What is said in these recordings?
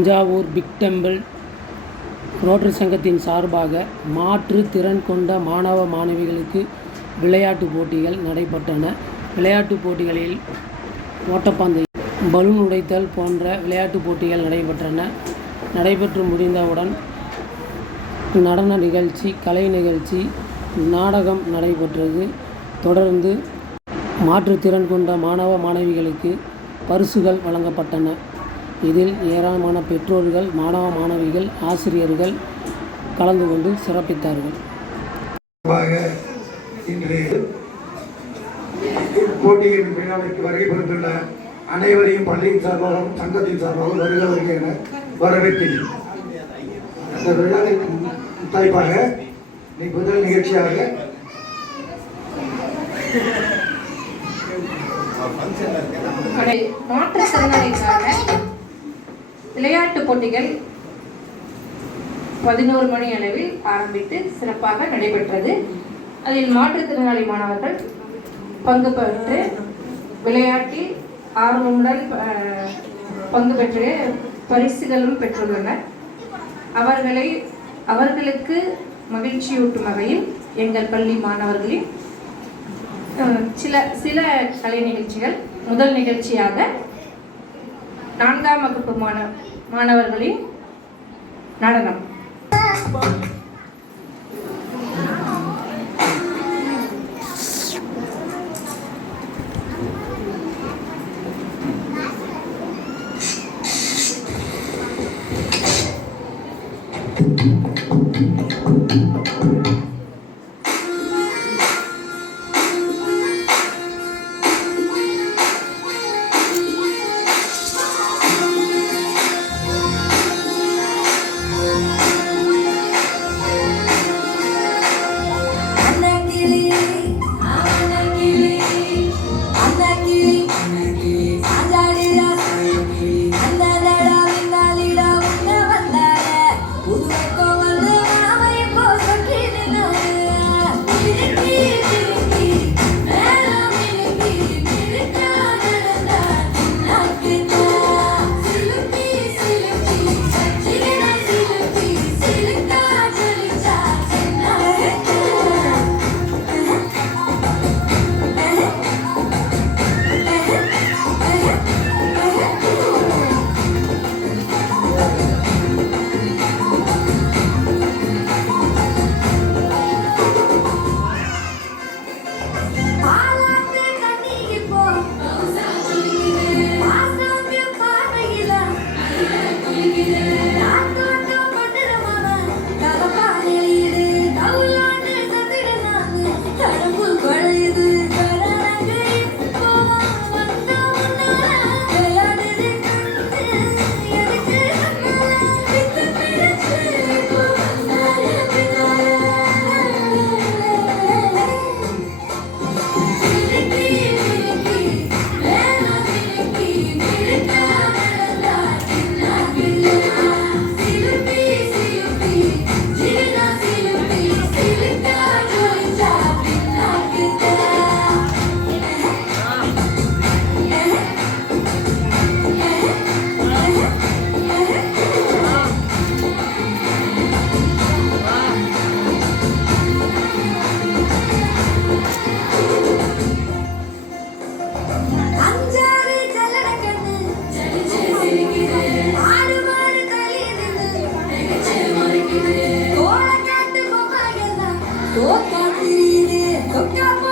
Thanjavur big temple rotary சங்கத்தின் சார்பாக மாற்று திறன் கொண்ட மாணவ மாணவிகளுக்கு விளையாட்டுப் போட்டிகள் நடைபெற்றன. விளையாட்டுப் போட்டிகளில் ஓட்டப்பந்தயம் பலூன் உடைத்தல் போன்ற விளையாட்டுப் போட்டிகள் நடைபெற்றன. நடைபெற்று முடிந்தவுடன் நடன நிகழ்ச்சி கலை நிகழ்ச்சி நாடகம் நடைபெற்றது. தொடர்ந்து மாற்றுத்திறன் கொண்ட மாணவ மாணவிகளுக்கு பரிசுகள் வழங்கப்பட்டன. இதில் ஏராளமான பெற்றோர்கள் மாணவ மாணவிகள் ஆசிரியர்கள் கலந்து கொண்டு சிறப்பித்தார்கள். போட்டியின் விழாவிற்கு வருகை புரிந்துள்ள அனைவரையும் பள்ளியின் சார்பாகவும் சங்கத்தின் சார்பாகவும் வருக வருக என வரவேற்கிறேன். அந்த விழாவின் தலைப்பாக இன்னைக்கு முதல் நிகழ்ச்சியாக கடை விளையாட்டு விளையாட்டுப் போட்டிகள் பதினோரு மணி அளவில் ஆரம்பித்து சிறப்பாக நடைபெற்றது. அதில் மாற்றுத்திறனாளி மாணவர்கள் பங்கு பெற்று விளையாட்டில் ஆர்வமுடன் பங்கு பெற்று பரிசுகளும் பெற்றுள்ளனர். அவர்களை அவர்களுக்கு மகிழ்ச்சியூட்டும் வகையில் எங்கள் பள்ளி மாணவர்களின் சில சில கலை நிகழ்ச்சிகள் முதல் நிகழ்ச்சியாக நான்காம் வகுப்பு மாணவர்களின் நடனம். Кто так ревет, кто так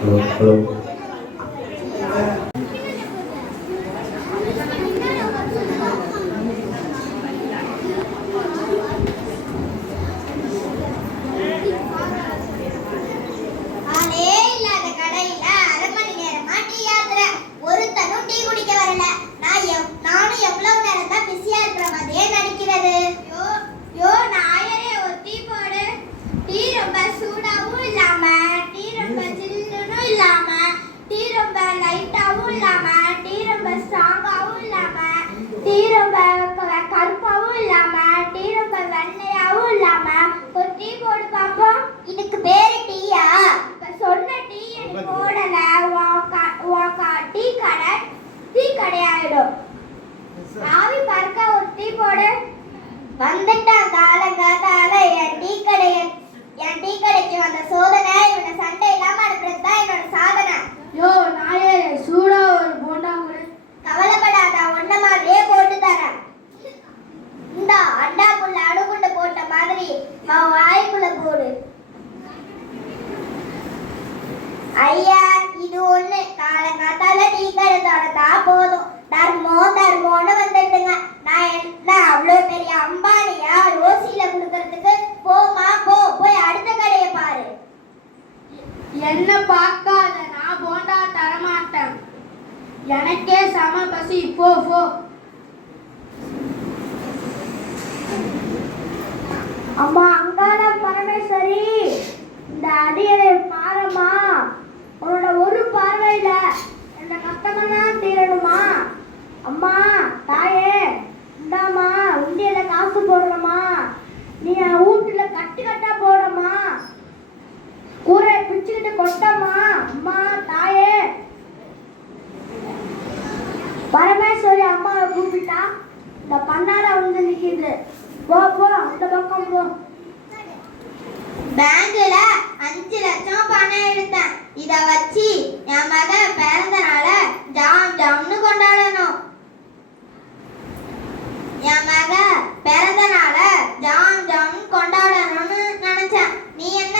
Hello. Hello. ಜನಕ್ಕೆ ಸಮ ಬಸಿ போ ಫೋ ಅಮ್ಮ ಅಂಗಾಲ ಪರಮೇಶ್ವರಿ ದಾದಿ இந்த பண்டார வந்து நிற்கிது போ போ அந்த பக்கம் போ. பேங்க்ல அஞ்சு லட்சம் பணம் எடுத்தேன். இத வச்சு என் மகன் பிறந்த நாள ஜாம் ஜாம்னு கொண்டாடணும். என் மக பிறந்த நாள ஜாம் ஜாம் கொண்டாடணும்னு நினைச்சேன். நீ என்ன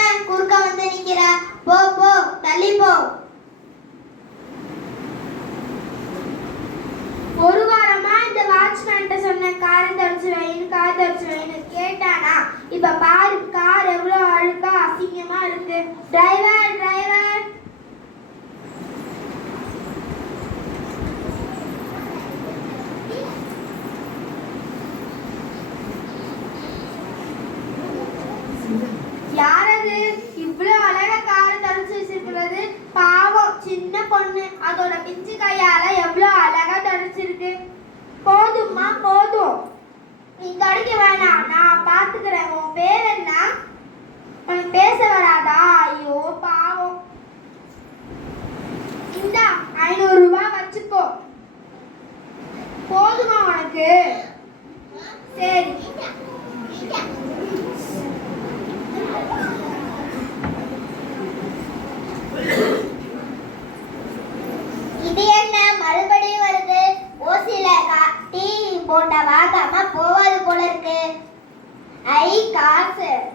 ஐ காசு.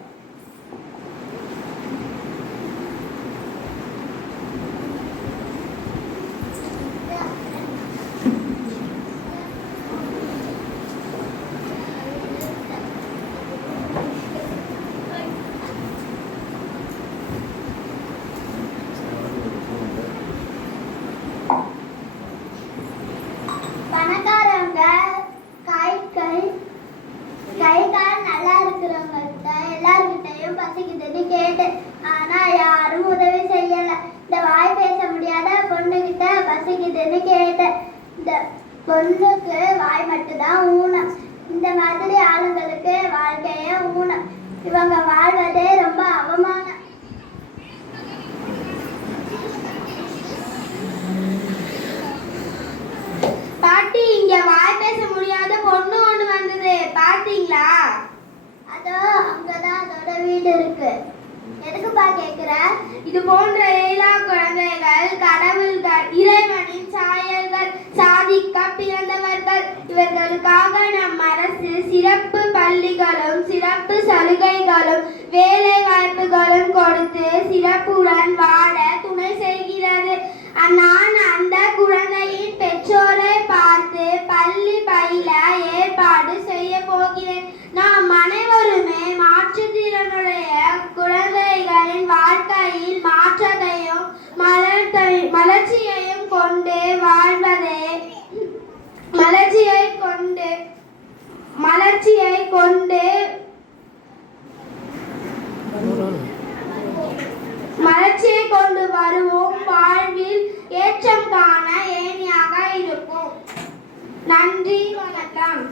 ஒன்றுக்கு வாய் மட்டும்தான் ஊனம். இந்த மாதிரி ஆளுங்களுக்கு வாழ்க்கையே ஊனம். இவங்க வாழ்வதே ரொம்ப அவமானம். பாட்டி இங்க வாய் பேச முடியாத பொண்ணு ஒண்ணு வந்தது. பாத்தீங்களா? அதோ அங்கதான் அதோட வீடு இருக்கு. எதுக்குப்பா கேட்குற இது போன்ற ஏழா குழந்தைகள் கடவுள்கள் இறைவனின் சாயல்கள் சாதிக்க பிறந்தவர்கள் இவர்களுக்காக நம் அரசு சிறப்பு பள்ளிகளும் சிறப்பு சலுகைகளும் வேலை வாய்ப்புகளும் கொடுத்து சிறப்புடன் வாழ துணை செய்கிறது. அந்நான் வளர்ச்சியை கொண்டு மலர்ச்சியை கொண்டு வருவோம். வாழ்வில் ஏற்றம் காண ஏணியாக இருக்கும் நன்றி வணக்கம்.